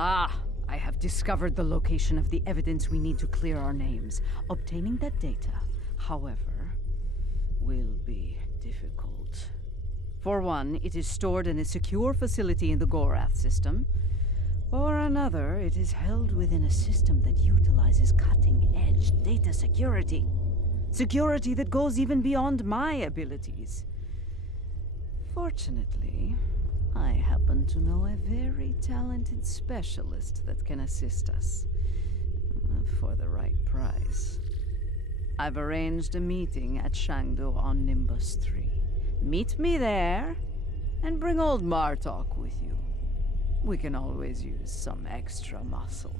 Ah, I have discovered the location of the evidence we need to clear our names. Obtaining that data, however, will be difficult. For one, it is stored in a secure facility in the Gorath system. For another, it is held within a system that utilizes cutting-edge data security. Security that goes even beyond my abilities. Fortunately, I happen to know a very talented specialist that can assist us. For the right price. I've arranged a meeting at Shangdu on Nimbus 3. Meet me there, and bring old Martok with you. We can always use some extra muscle.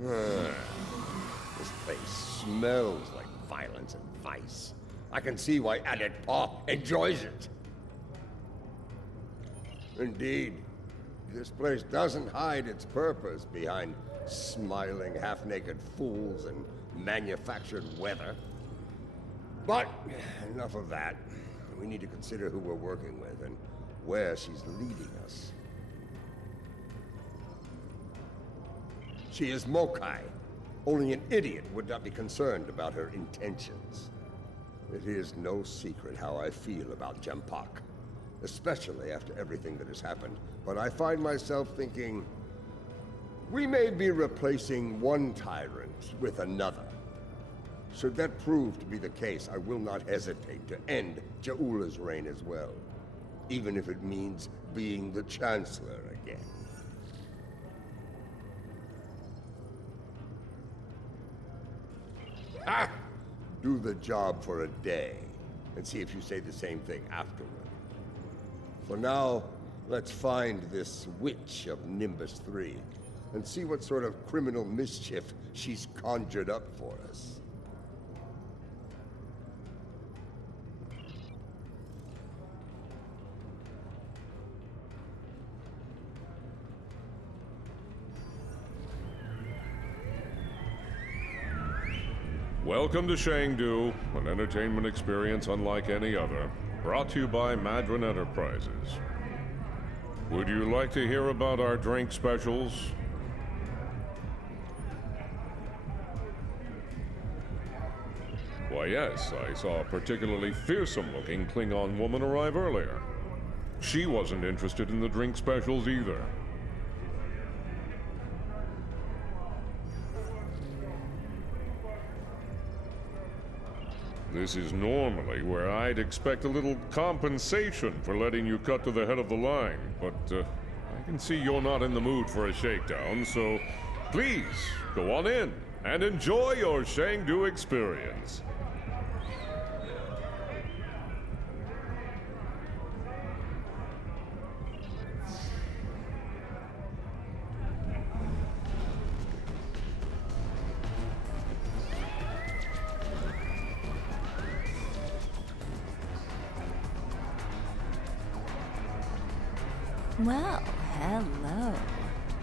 This place smells like violence and vice. I can see why Adet Pa enjoys it. Indeed, this place doesn't hide its purpose behind smiling, half-naked fools and manufactured weather. But enough of that. We need to consider who we're working with and where she's leading us. She is Mokai. Only an idiot would not be concerned about her intentions. It is no secret how I feel about Jampak, especially after everything that has happened. But I find myself thinking, we may be replacing one tyrant with another. Should that prove to be the case, I will not hesitate to end Ja'ula's reign as well, even if it means being the Chancellor again. Ah! Do the job for a day, and see if you say the same thing afterward. For now, let's find this witch of Nimbus 3, and see what sort of criminal mischief she's conjured up for us. Welcome to Shangdu, an entertainment experience unlike any other, brought to you by Madron Enterprises. Would you like to hear about our drink specials? Why yes, I saw a particularly fearsome-looking Klingon woman arrive earlier. She wasn't interested in the drink specials either. This is normally where I'd expect a little compensation for letting you cut to the head of the line, but I can see you're not in the mood for a shakedown, so please, go on in and enjoy your Shangdu experience. Well, hello.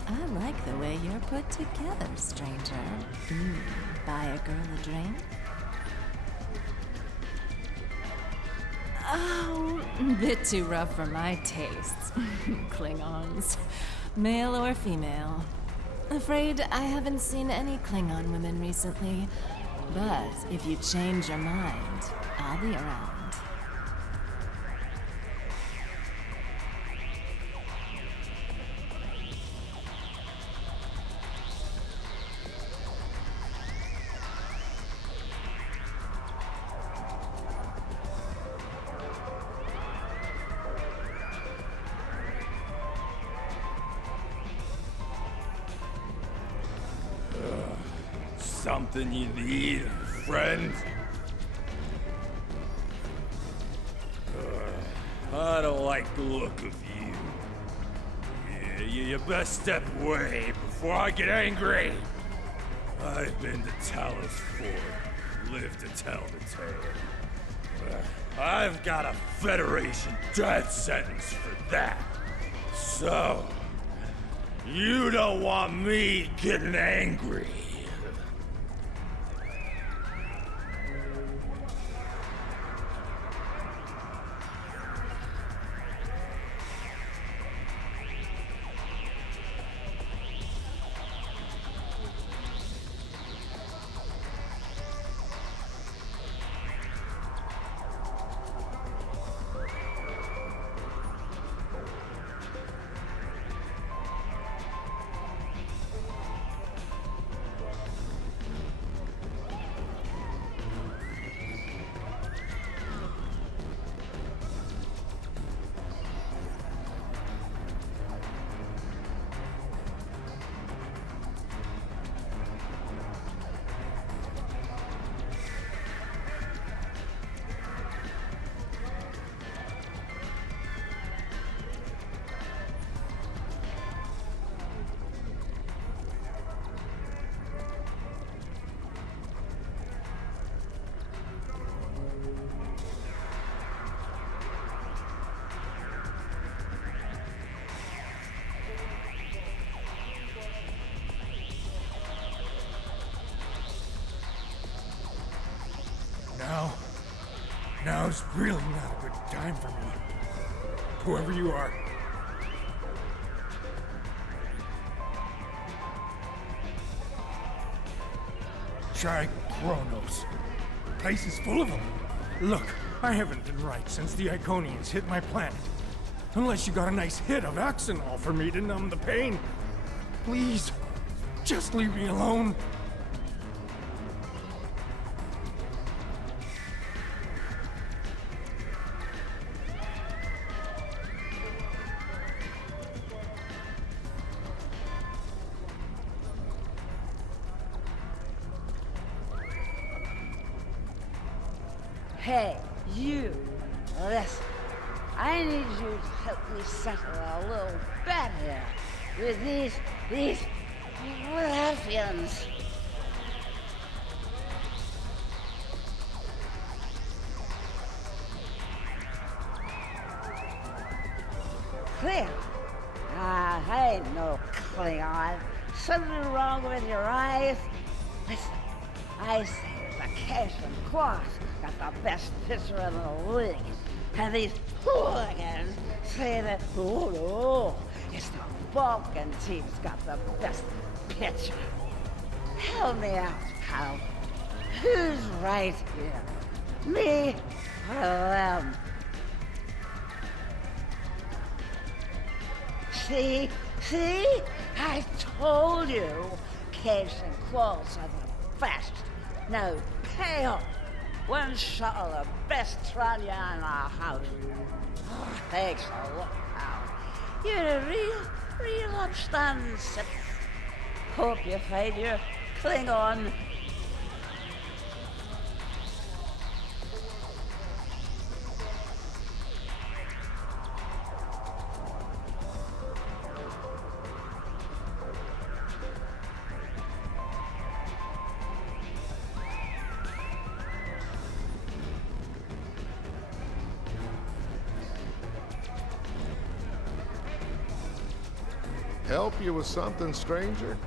I like the way you're put together, stranger. Buy a girl a drink? Oh, bit too rough for my tastes. Klingons. Male or female. Afraid I haven't seen any Klingon women recently. But if you change your mind, I'll be around. Something you need, friend? I don't like the look of you. Yeah, you best step away before I get angry. I've been to Talos before, lived to tell the tale. I've got a Federation death sentence for that. So, you don't want me getting angry. Now's really not a good time for me. Whoever you are. Try Kronos. Place is full of them. Look, I haven't been right since the Iconians hit my planet. Unless you got a nice hit of Axonol for me to numb the pain. Please, just leave me alone. Hey, you! Listen, I need you to help me settle a little bet here with these ruffians. Clear? I ain't no Klingon. Something wrong with your eyes? Listen, I say the Cash and Cross got the best pitcher in the league. And these hooligans say that, oh no, it's the Vulcan team's got the best pitcher. Help me out, pal. Who's right here? Me or them? See? I told you Cash and Claws are the best. Now pay up. One shot of the best tranya in our house. Oh, thanks a lot, pal. You're a real upstanding citizen. Hope you find your Klingon. help you with something, stranger?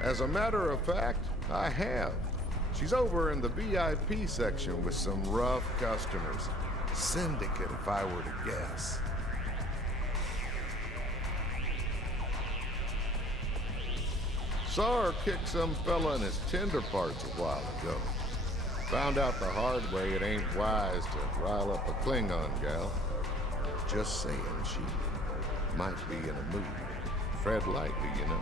As a matter of fact, I have. She's over in the VIP section with some rough customers. Syndicate, if I were to guess. Saw her kick some fella in his tender parts a while ago. Found out the hard way it ain't wise to rile up a Klingon gal. Just saying, she might be in a mood. Tread lightly, you know.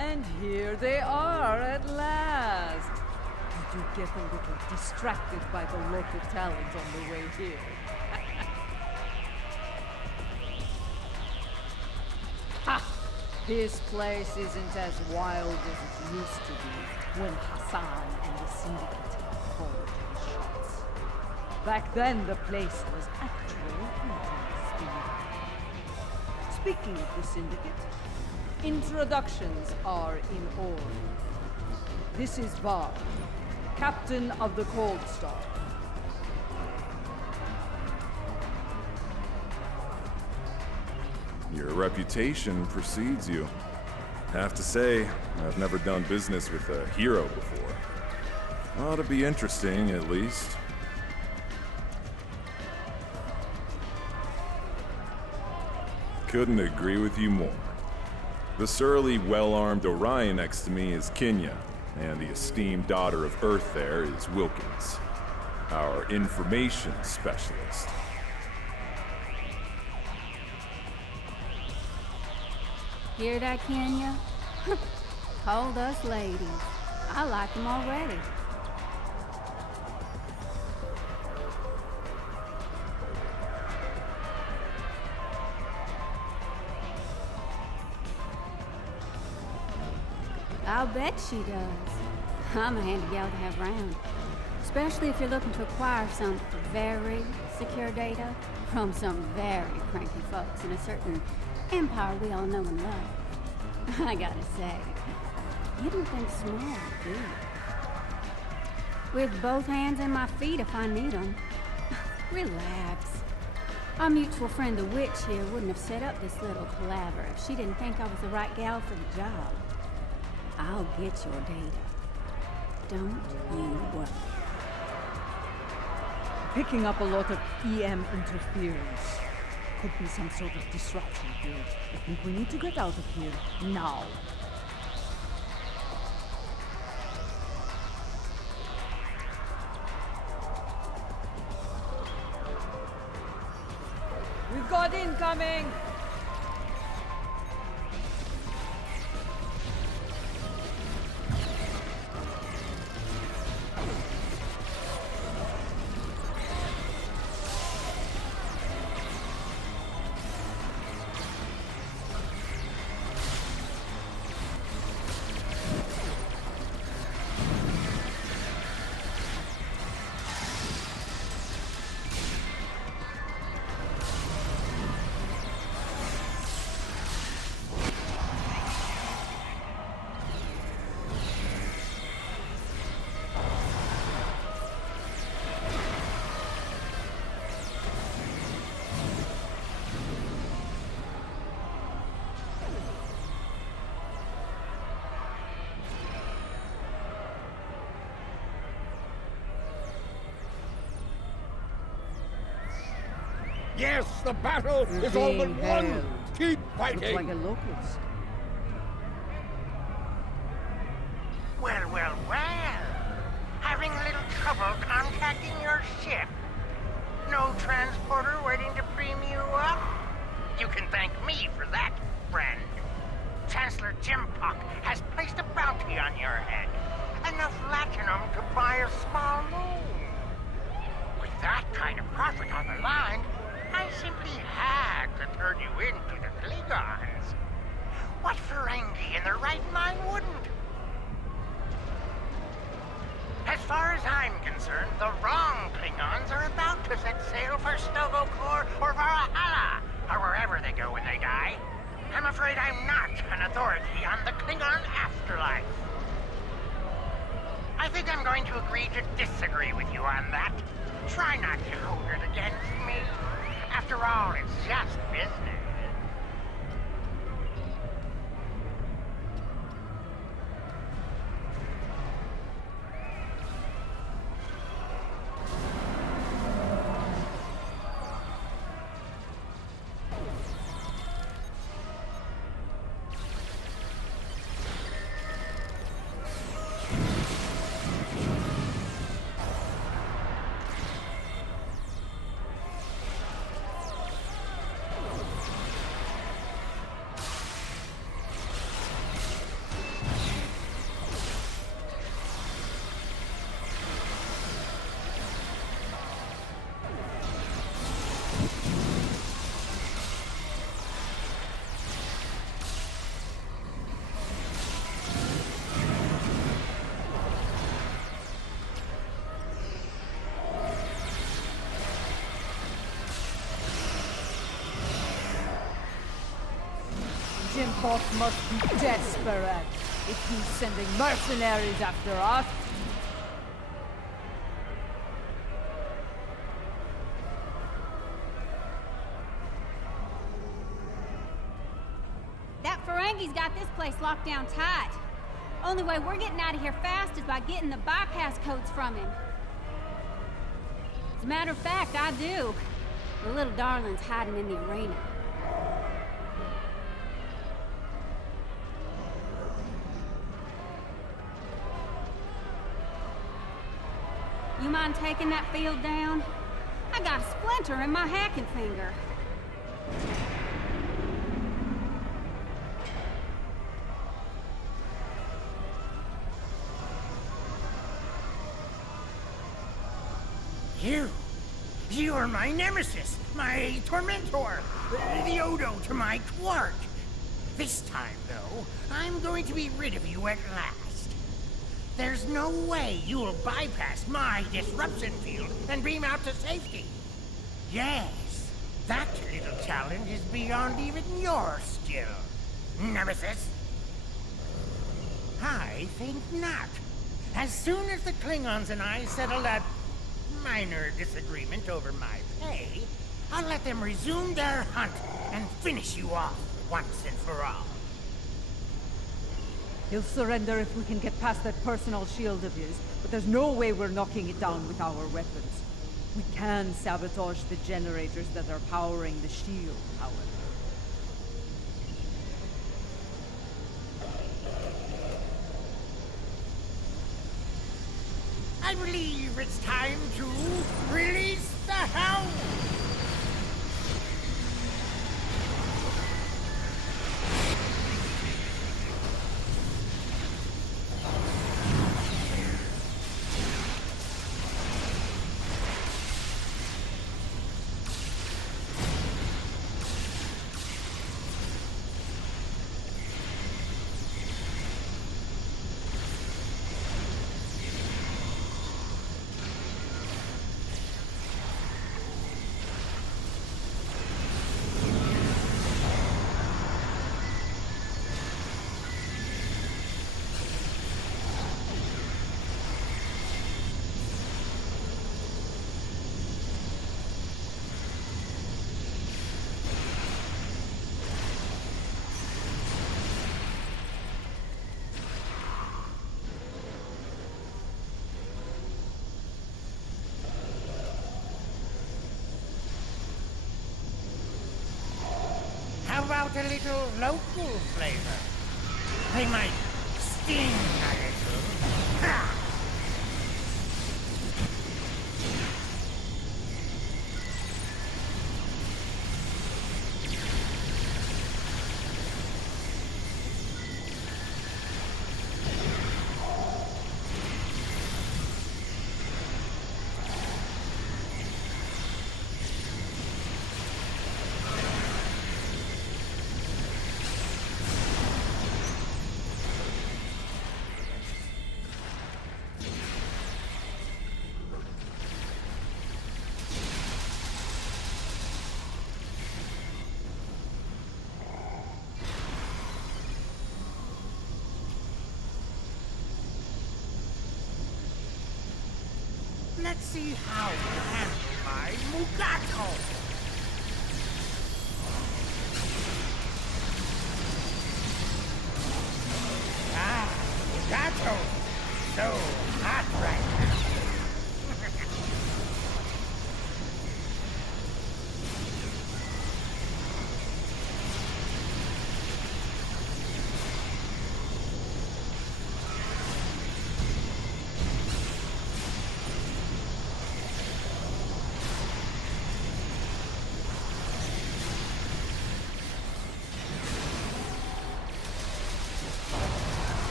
And here they are at last. Did you get a little distracted by the local talent on the way here? Ha! This place isn't as wild as it used to be when Hassan and the Syndicate called the shots. Back then, the place was actually interesting. Speaking of the Syndicate, introductions are in order. This is Var, Captain of the Cold Star. Your reputation precedes you. Have to say, I've never done business with a hero before. Ought to be interesting, at least. Couldn't agree with you more. The surly, well-armed Orion next to me is Kenya, and the esteemed daughter of Earth there is Wilkins, our information specialist. Hear that, Kenya? Told us ladies. I like them already. I'll bet she does. I'm a handy gal to have around. Especially if you're looking to acquire some very secure data from some very cranky folks in a certain empire we all know and love. I gotta say, you don't think small, do you? With both hands and my feet if I need them. Relax. Our mutual friend the witch here wouldn't have set up this little palaver if she didn't think I was the right gal for the job. I'll get your data. Don't you worry. Picking up a lot of EM interference. Could be some sort of disruption here. I think we need to get out of here now. We've got incoming! Yes, the battle is all but won! Keep fighting! Looks like a locust. Well, well, well. A trouble contacting your ship? No transporter waiting to beam you up? You can thank me for that, friend. Chancellor Jimpock has placed a bounty on your head. Enough latinum to buy a small moon. With that kind of profit on the line, I simply had to turn you into the Klingons. What Ferengi in their right mind wouldn't? As far as I'm concerned, the wrong Klingons are about to set sail for Stovokor or Valhalla, or wherever they go when they die. I'm afraid I'm not an authority on the Klingon afterlife. I think I'm going to agree to disagree with you on that. Try not to hold it against me. After all, it's just business. Jimpock must be desperate if he's sending mercenaries after us. That Ferengi's got this place locked down tight. Only way we're getting out of here fast is by getting the bypass codes from him. As a matter of fact, I do. The little darling's hiding in the arena. You mind taking that field down? I got a splinter in my hacking finger. You are my nemesis, my tormentor, the Odo to my Quark. This time, though, I'm going to be rid of you at last. There's no way you'll bypass my disruption field and beam out to safety. Yes, that little challenge is beyond even your skill, Nemesis. I think not. As soon as the Klingons and I settle that minor disagreement over my pay, I'll let them resume their hunt and finish you off once and for all. He'll surrender if we can get past that personal shield of his, but there's no way we're knocking it down with our weapons. We can sabotage the generators that are powering the shield, however. I believe it's time to release the hound! How about a little local flavor? They might sting a little. Ha! Let's see how you handle my Mugato. Ah, Mugato. So hot right now.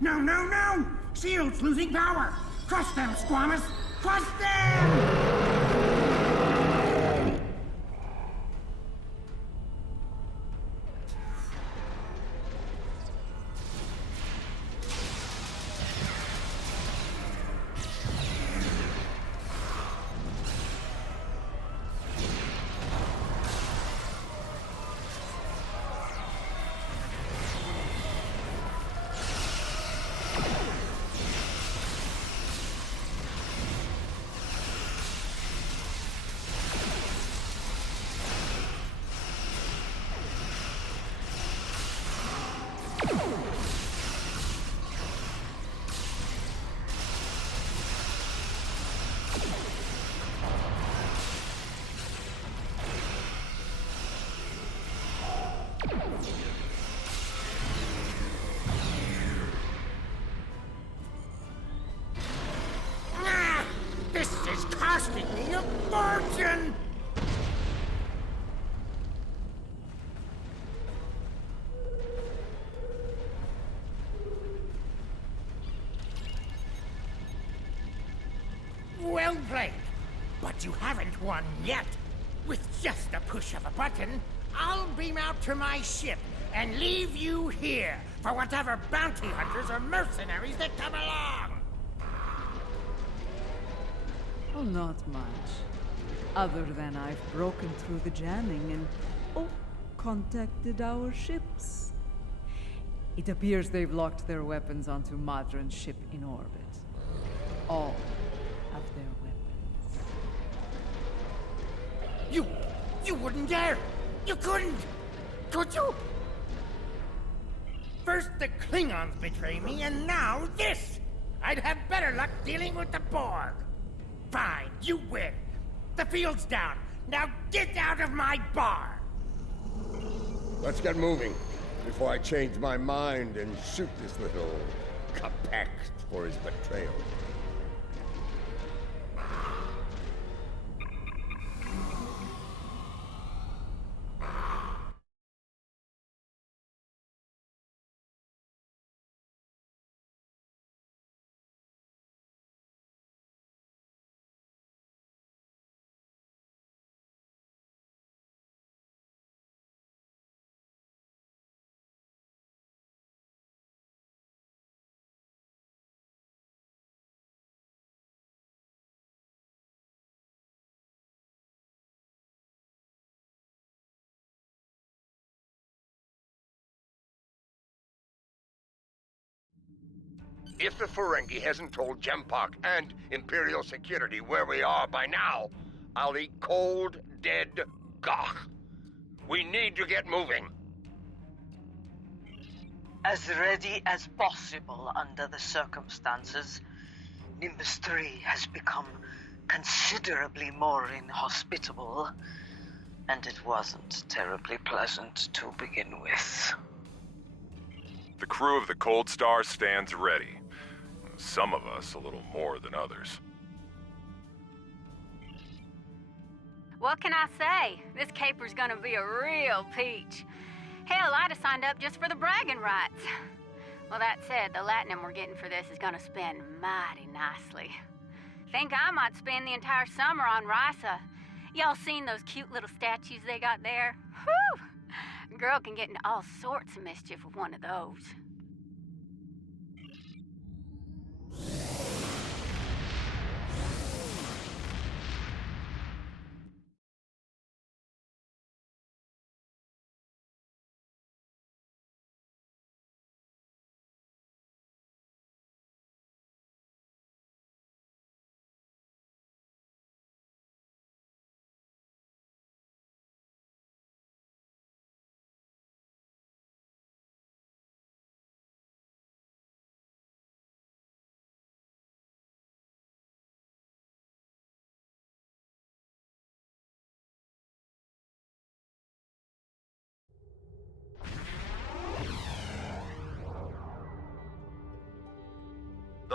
No, no, no! Shield's losing power! Crush them, Squammus! Crush them! This is costing me a fortune! Well played, but you haven't won yet. With just a push of a button, I'll beam out to my ship and leave you here for whatever bounty hunters or mercenaries that come along. Oh, not much. Other than I've broken through the jamming and, contacted our ships. It appears they've locked their weapons onto Madron's ship in orbit. All of their weapons. You wouldn't dare! You couldn't! Could you? First the Klingons betray me, and now this! I'd have better luck dealing with the Borg. Fine, you win. The field's down. Now get out of my bar! Let's get moving before I change my mind and shoot this little Capex for his betrayal. If the Ferengi hasn't told Jempak and Imperial Security where we are by now, I'll eat cold, dead gagh. We need to get moving. As ready as possible under the circumstances. Nimbus 3 has become considerably more inhospitable, and it wasn't terribly pleasant to begin with. The crew of the Cold Star stands ready. Some of us a little more than others. What can I say? This caper's gonna be a real peach. Hell, I'd have signed up just for the bragging rights. Well, that said, the latinum we're getting for this is gonna spend mighty nicely. Think I might spend the entire summer on Risa. Y'all seen those cute little statues they got there? Whew! Girl can get into all sorts of mischief with one of those.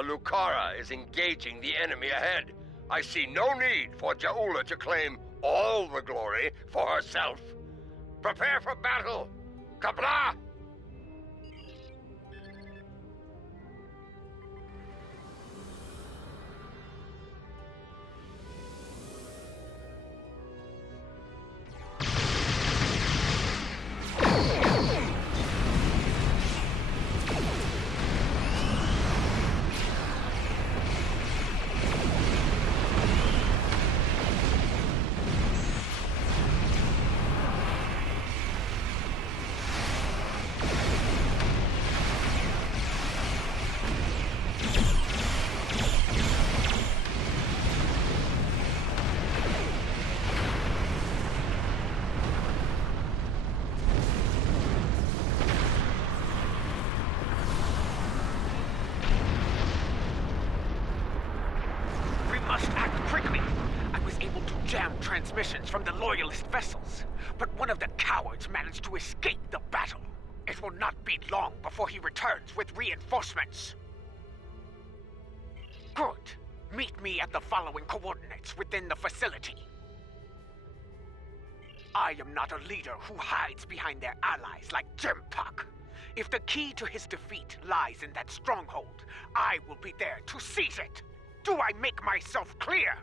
Lucara is engaging the enemy ahead. I see no need for Jaula to claim all the glory for herself. Prepare for battle! Kabla! Transmissions from the Loyalist vessels, but one of the cowards managed to escape the battle. It will not be long before he returns with reinforcements. Good. Meet me at the following coordinates within the facility. I am not a leader who hides behind their allies like Jempak. If the key to his defeat lies in that stronghold, I will be there to seize it. Do I make myself clear?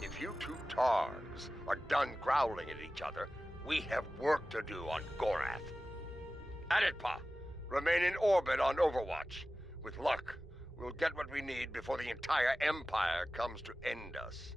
If you two Targs are done growling at each other, we have work to do on Gorath. Aditpa, remain in orbit on Overwatch. With luck, we'll get what we need before the entire Empire comes to end us.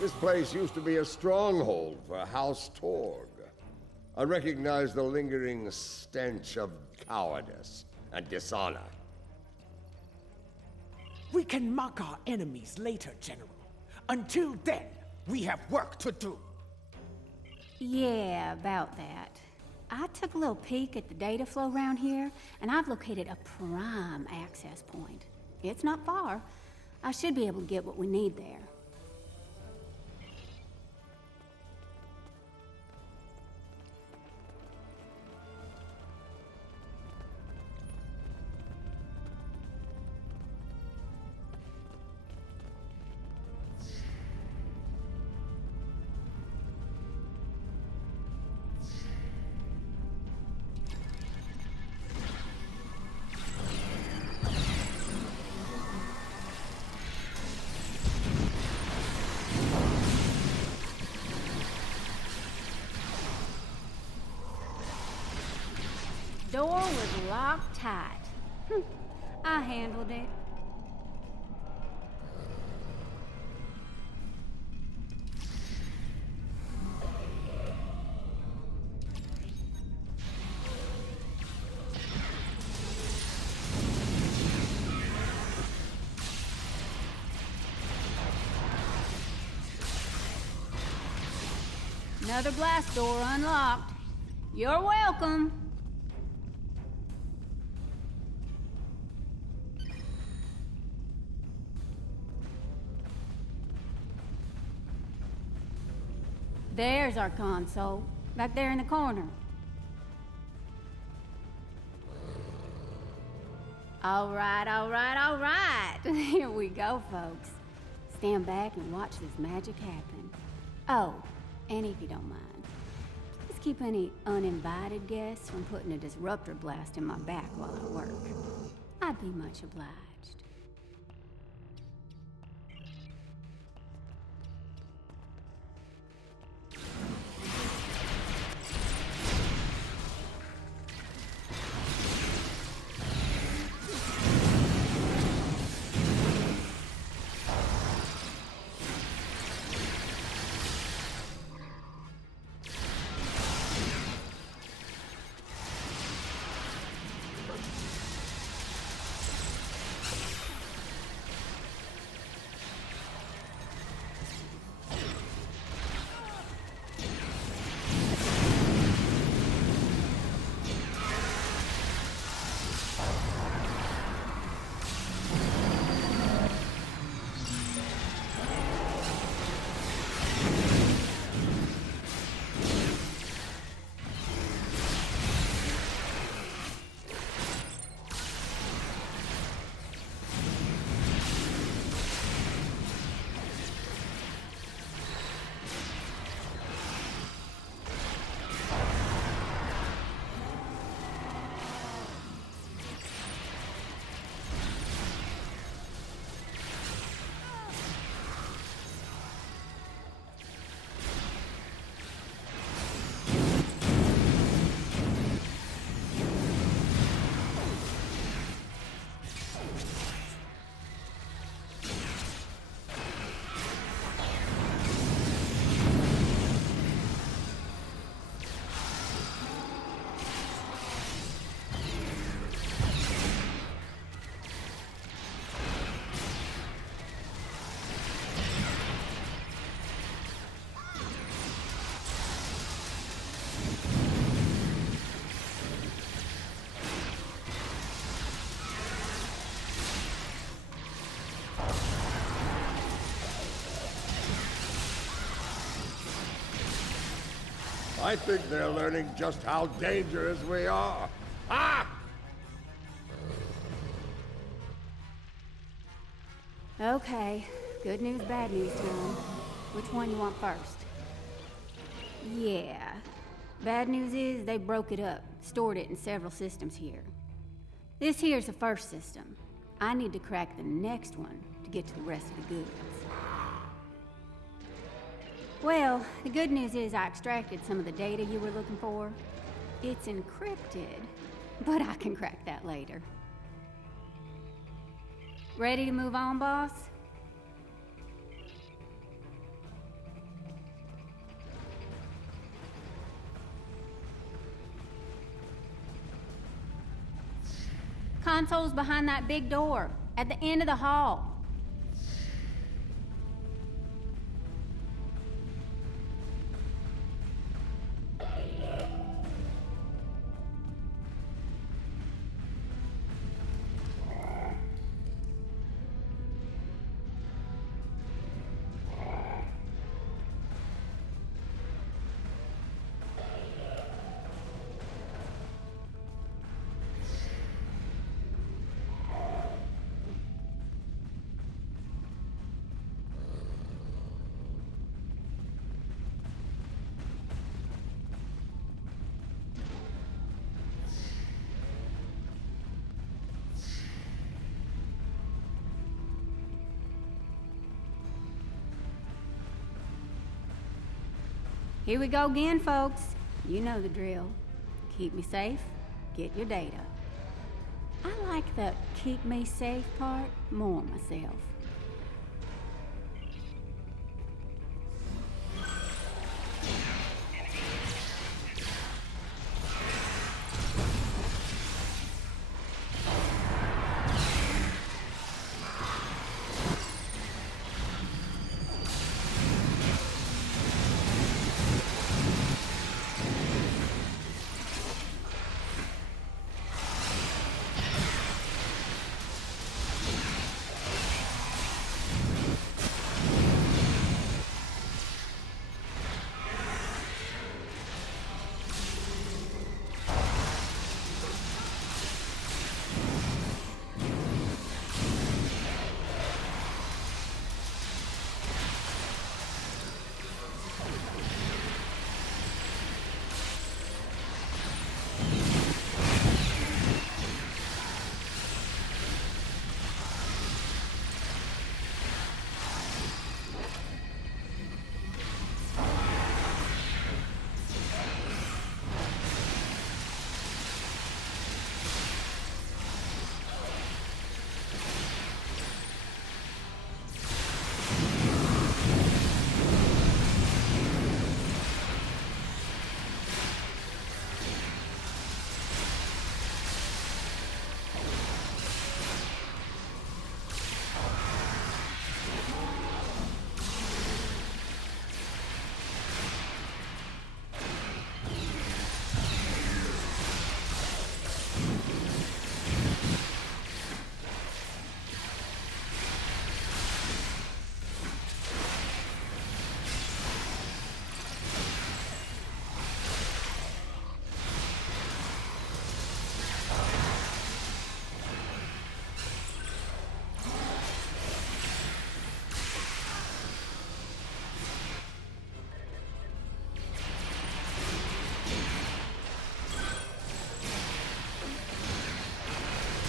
This place used to be a stronghold for House Torg. I recognize the lingering stench of cowardice and dishonor. We can mock our enemies later, General. Until then, we have work to do. Yeah, about that. I took a little peek at the data flow around here, and I've located a prime access point. It's not far. I should be able to get what we need there. Door was locked tight. I handled it. Another blast door unlocked. You're welcome. There's our console, back there in the corner. All right, all right, all right. Here we go, folks. Stand back and watch this magic happen. Oh, and if you don't mind, please keep any uninvited guests from putting a disruptor blast in my back while I work. I'd be much obliged. I think they're learning just how dangerous we are. Ah! Okay, good news, bad news time. Which one you want first? Yeah. Bad news is they broke it up, stored it in several systems here. This here's the first system. I need to crack the next one to get to the rest of the goods. Well, the good news is I extracted some of the data you were looking for. It's encrypted, but I can crack that later. Ready to move on, boss? Console's behind that big door, at the end of the hall. Here we go again, folks. You know the drill. Keep me safe, get your data. I like the keep me safe part more myself.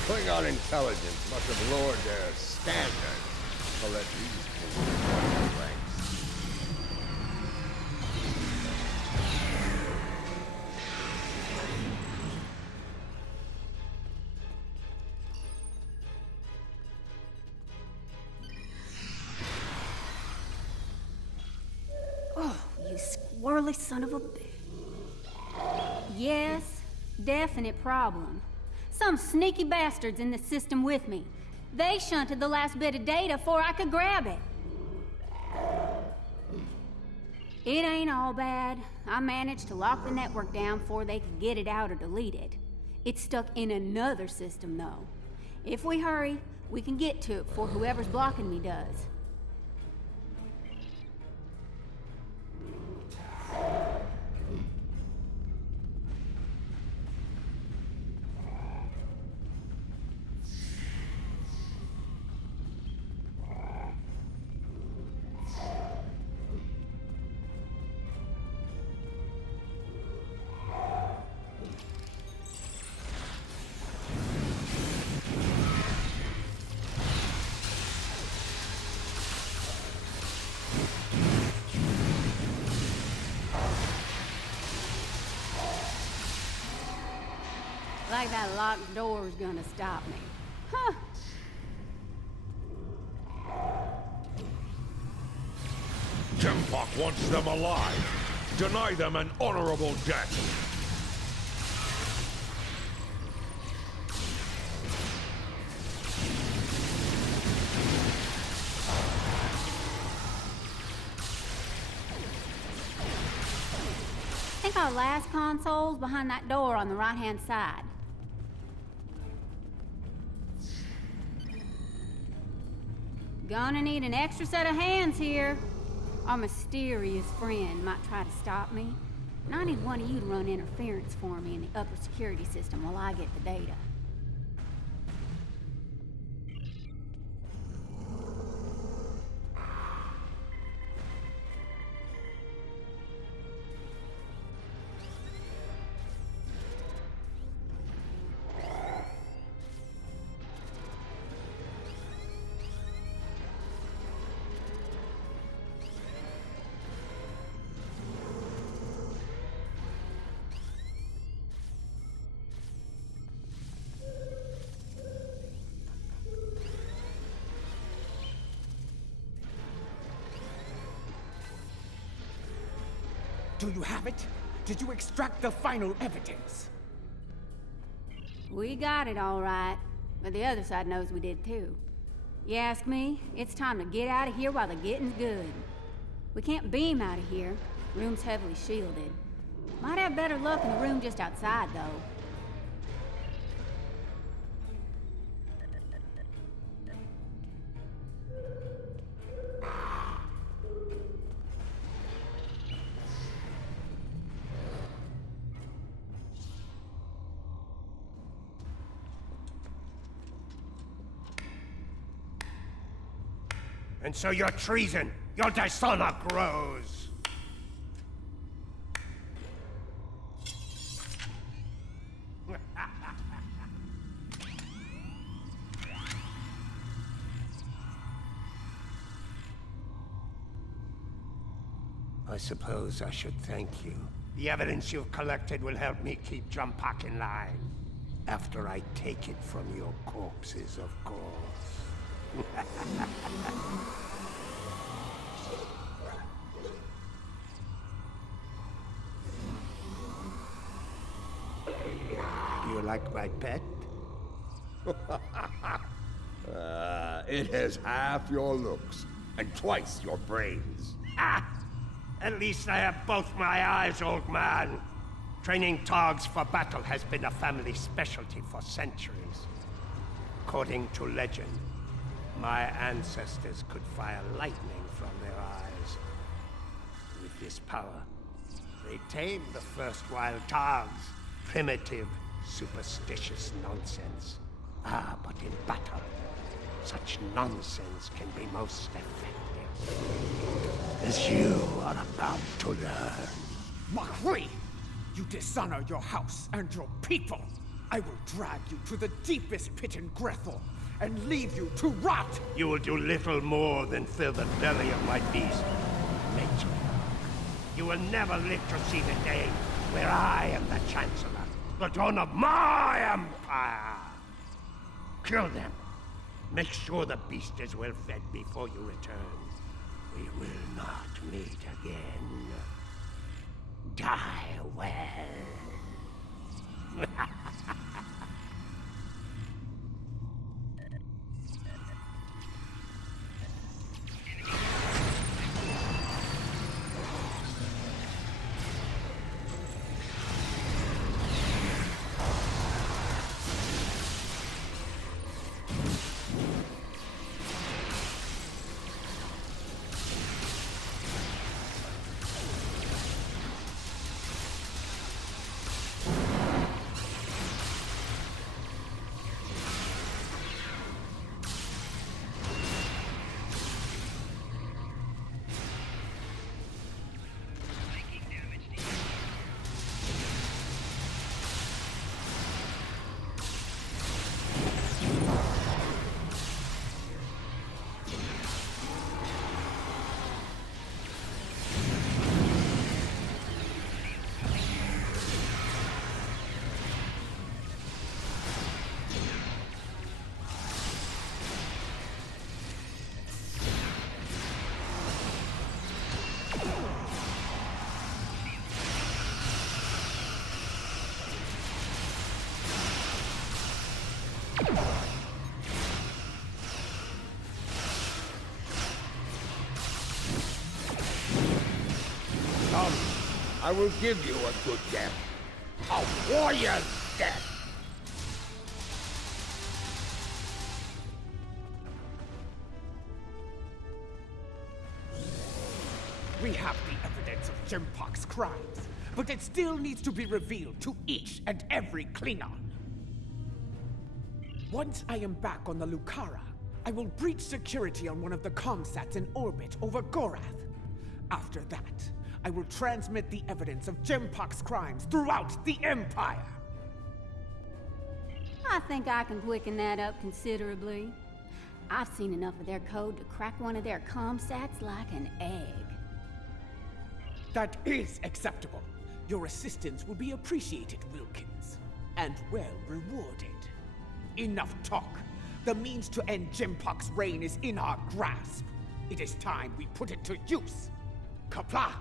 Klingon intelligence must have lowered their standards to let these fools run the ranks. Oh, you squirrely son of a bitch. Yes, definite problem. Some sneaky bastards in the system with me. They shunted the last bit of data before I could grab it. It ain't all bad. I managed to lock the network down before they could get it out or delete it. It's stuck in another system, though. If we hurry, we can get to it before whoever's blocking me does. like that locked door's gonna stop me. Huh. Jempak wants them alive. Deny them an honorable death. I think our last console's behind that door on the right-hand side. Gonna need an extra set of hands here. Our mysterious friend might try to stop me. And I need one of you to run interference for me in the upper security system while I get the data. Do you have it? Did you extract the final evidence? We got it all right, but the other side knows we did too. You ask me, it's time to get out of here while the getting's good. We can't beam out of here. Room's heavily shielded. Might have better luck in the room just outside, though. And so your treason, your dishonor grows. I suppose I should thank you. The evidence you've collected will help me keep Jempak in line. After I take it from your corpses, of course. You like my pet? It has half your looks and twice your brains. Ah! At least I have both my eyes, old man. Training dogs for battle has been a family specialty for centuries. According to legend, my ancestors could fire lightning from their eyes. With this power, they tamed the first wild dogs. Primitive, superstitious nonsense. Ah, but in battle, such nonsense can be most effective. As you are about to learn. Makri! You dishonor your house and your people! I will drag you to the deepest pit in Grethel and leave you to rot! You will do little more than fill the belly of my beast, matriarch. You will never live to see the day where I am the Chancellor, the dawn of my empire. Kill them. Make sure the beast is well fed before you return. We will not meet again. Die well. I will give you a good death. A warrior's death. We have the evidence of Jimpok's crimes, but it still needs to be revealed to each and every Klingon. Once I am back on the Lucara, I will breach security on one of the comsats in orbit over Gorath. After that, I will transmit the evidence of Jimpok's crimes throughout the Empire. I think I can quicken that up considerably. I've seen enough of their code to crack one of their comsats like an egg. That is acceptable. Your assistance will be appreciated, Wilkins, and well rewarded. Enough talk. The means to end Jimpok's reign is in our grasp. It is time we put it to use. Kapla!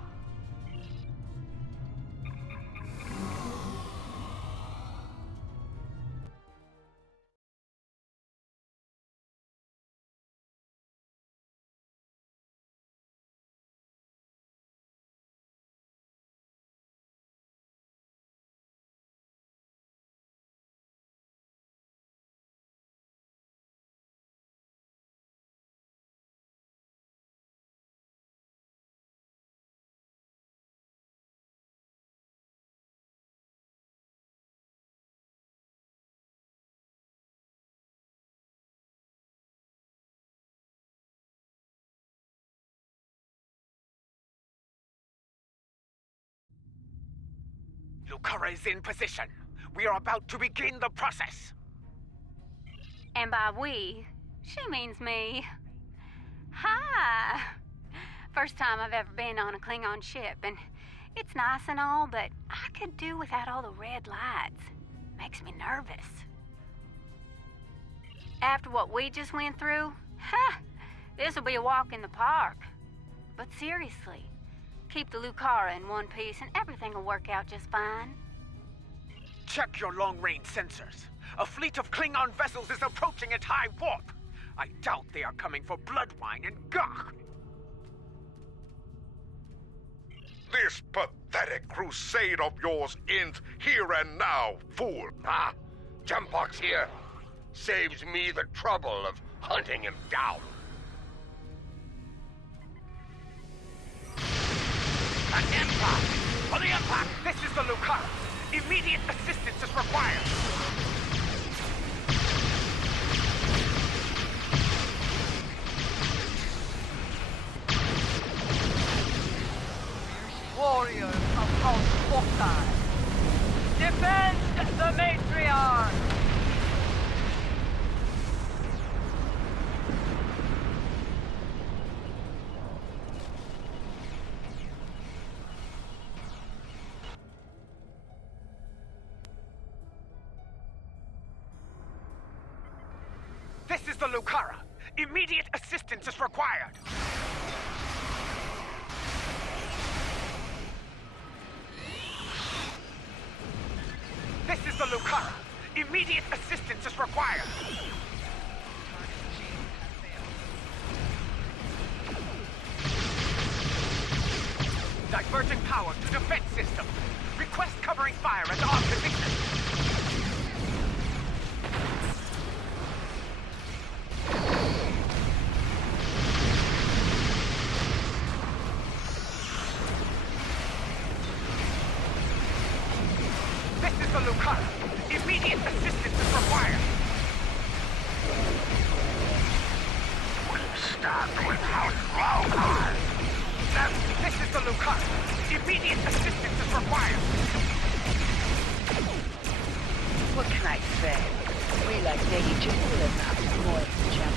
Lucara is in position. We are about to begin the process. And by we, she means me. Hi! First time I've ever been on a Klingon ship, and it's nice and all, but I could do without all the red lights. Makes me nervous. After what we just went through, this'll be a walk in the park. But seriously, keep the Lucara in one piece and everything will work out just fine. Check your long-range sensors. A fleet of Klingon vessels is approaching at high warp. I doubt they are coming for Bloodwine and Gach. This pathetic crusade of yours ends here and now, fool. Ah, Jimpok's here. Saves me the trouble of hunting him down. An impact! For the impact! This is the Lucara. Immediate assistance is required. Warriors of House Hawkeye, defend the matriarch! This is the Lucara. Immediate assistance is required. This is the Lucara. Immediate assistance is required. Diverging power to defense system. Request covering fire at our position. This is the Lucara. Immediate assistance is required. We stand with House Hawkeye. This is the Lucara. Immediate assistance is required. What can I say? We like Lady Jewel enough, more than Jump.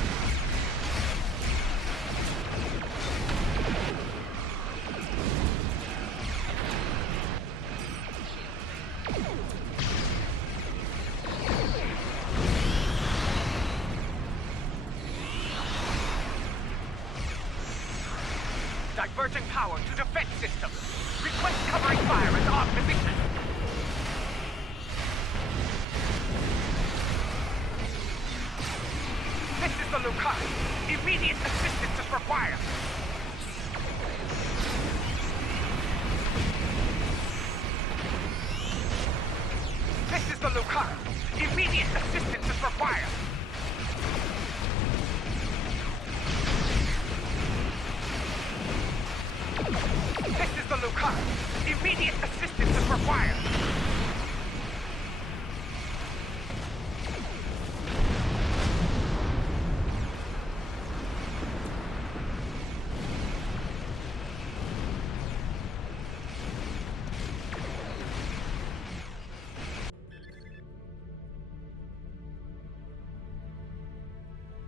Diverging power to defense system. Request covering fire at our position. This is the Lucara. Immediate assistance is required. fire! This is the Lucara. Immediate assistance is required.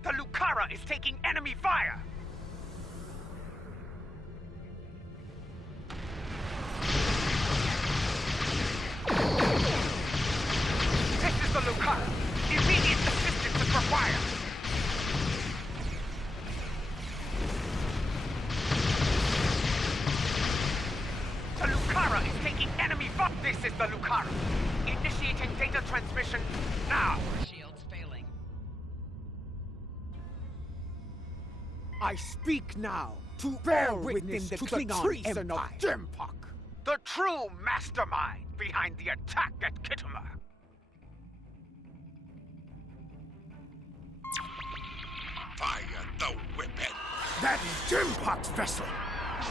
The Lucara is taking enemy fire! This is the Lucara. Immediate assistance is required. The Lucara is taking enemy fire. This is the Lucara. Initiating data transmission now. Shields failing. I speak now to bear witness to the treason of Jempok. The true mastermind behind the attack at Kittimer. Fire the weapon! That is Jempok's vessel.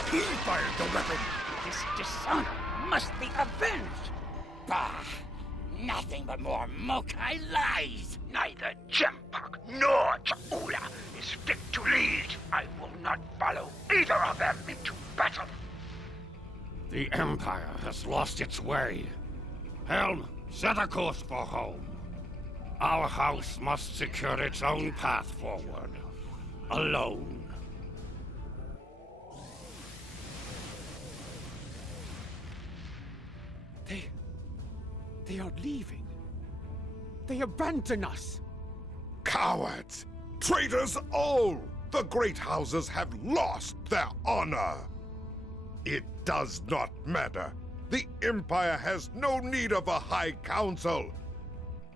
He fired the weapon. This dishonor must be avenged. Bah! Nothing but more Mokai lies. Neither Jempok nor Cha'ula is fit to lead. I will not follow either of them into battle. The Empire has lost its way. Helm, set a course for home. Our house must secure its own path forward. Alone. They are leaving. They abandon us. Cowards! Traitors all! The great houses have lost their honor. It does not matter. The Empire has no need of a High Council.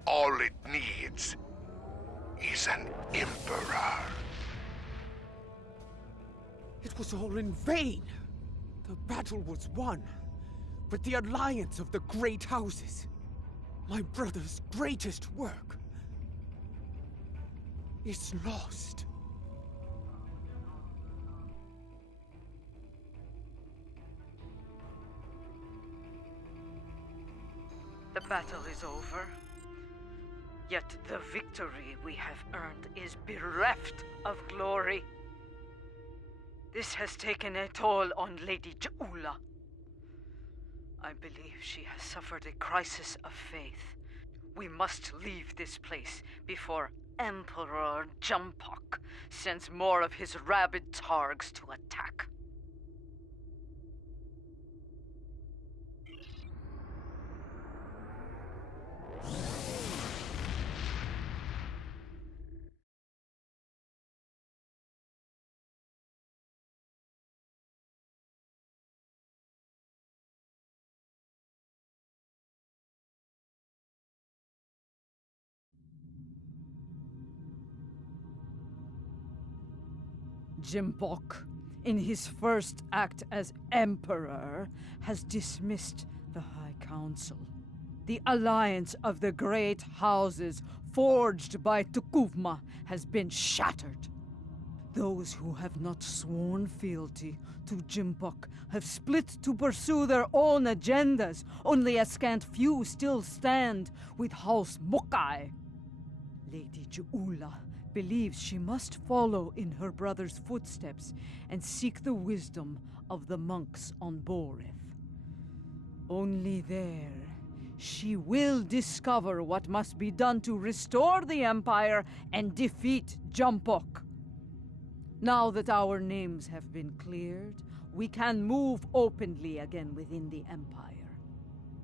All it needs is an Emperor. It was all in vain. The battle was won, but the alliance of the great houses, my brother's greatest work, is lost. The battle is over. Yet the victory we have earned is bereft of glory. This has taken a toll on Lady Ja'ula. I believe she has suffered a crisis of faith. We must leave this place before Emperor Jempok sends more of his rabid targs to attack. Jempok, in his first act as Emperor, has dismissed the High Council. The alliance of the great houses forged by Tukuvma has been shattered. Those who have not sworn fealty to Jempok have split to pursue their own agendas. Only a scant few still stand with House Mokai. Lady Ja'ula believes she must follow in her brother's footsteps and seek the wisdom of the monks on Boreth. Only there, she will discover what must be done to restore the Empire and defeat Jempok. Now that our names have been cleared, we can move openly again within the Empire.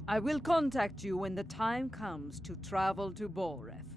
I will contact you when the time comes to travel to Boreth.